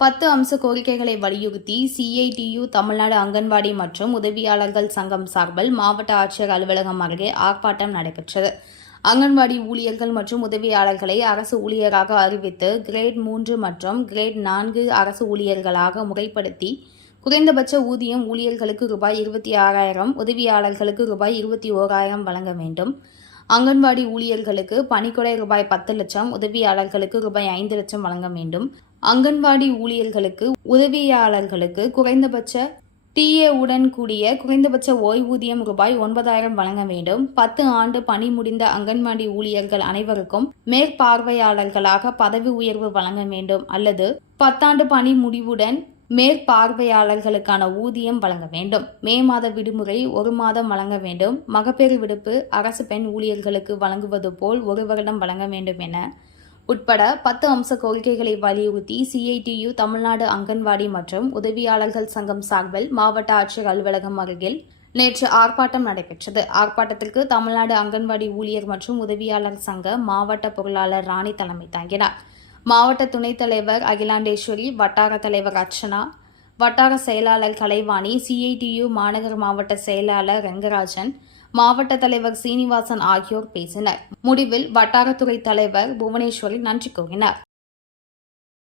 பத்து அம்ச கோரிக்கைகளை வலியுறுத்தி சிஐடியு தமிழ்நாடு அங்கன்வாடி மற்றும் உதவியாளர்கள் சங்கம் சார்பில் மாவட்ட ஆட்சியர் அலுவலகம் அருகே ஆர்ப்பாட்டம் நடைபெற்றது. அங்கன்வாடி ஊழியர்கள் மற்றும் உதவியாளர்களை அரசு ஊழியராக அறிவித்து கிரேட் மூன்று மற்றும் கிரேட் நான்கு அரசு ஊழியர்களாக முறைப்படுத்தி குறைந்தபட்ச ஊதியம் ஊழியர்களுக்கு ரூபாய் இருபத்தி ஆறாயிரம் உதவியாளர்களுக்கு ரூபாய் இருபத்தி ஓராயிரம் வழங்க வேண்டும். அங்கன்வாடி ஊழியர்களுக்கு பணிக்கொடை ரூபாய் பத்து லட்சம் உதவியாளர்களுக்கு ரூபாய் ஐந்து லட்சம் வழங்க வேண்டும். அங்கன்வாடி ஊழியர்களுக்கு உதவியாளர்களுக்கு குறைந்தபட்ச டிஏ உடன் கூடிய குறைந்தபட்ச ஓய்வூதியம் ரூபாய் ஒன்பதாயிரம் வழங்க வேண்டும். பத்து ஆண்டு பணி முடிந்த அங்கன்வாடி ஊழியர்கள் அனைவருக்கும் மேற்பார்வையாளர்களாக பதவி உயர்வு வழங்க வேண்டும் அல்லது பத்தாண்டு பணி முடிவுடன் மேற்பார்வையாளர்களுக்கான ஊதியம் வழங்க வேண்டும். மே மாத விடுமுறை ஒரு மாதம் வழங்க வேண்டும். மகப்பேறு விடுப்பு அரசு பெண் ஊழியர்களுக்கு வழங்குவது போல் ஒரு வருடம் வழங்க வேண்டும் என உட்பட பத்து அம்ச கோரிக்கைகளை வலியுறுத்தி சிஐடியு தமிழ்நாடு அங்கன்வாடி மற்றும் உதவியாளர்கள் சங்கம் சார்பில் மாவட்ட ஆட்சியர் அலுவலகம் அருகில் நேற்று ஆர்ப்பாட்டம் நடைபெற்றது. ஆர்ப்பாட்டத்திற்கு தமிழ்நாடு அங்கன்வாடி ஊழியர் மற்றும் உதவியாளர் சங்க மாவட்ட பொருளாளர் ராணி தலைமை தாங்கினார். மாவட்ட துணைத் தலைவர் அகிலாண்டேஸ்வரி வட்டார தலைவர் அர்ச்சனா வட்டார செயலாளர் கலைவாணி சிஐடியு மாநகர் மாவட்ட செயலாளர் ரெங்கராஜன் மாவட்ட தலைவர் சீனிவாசன் ஆகியோர் பேசினர். முடிவில் வட்டாரத்துறை தலைவர் புவனேஸ்வரி நன்றி கூறினார்.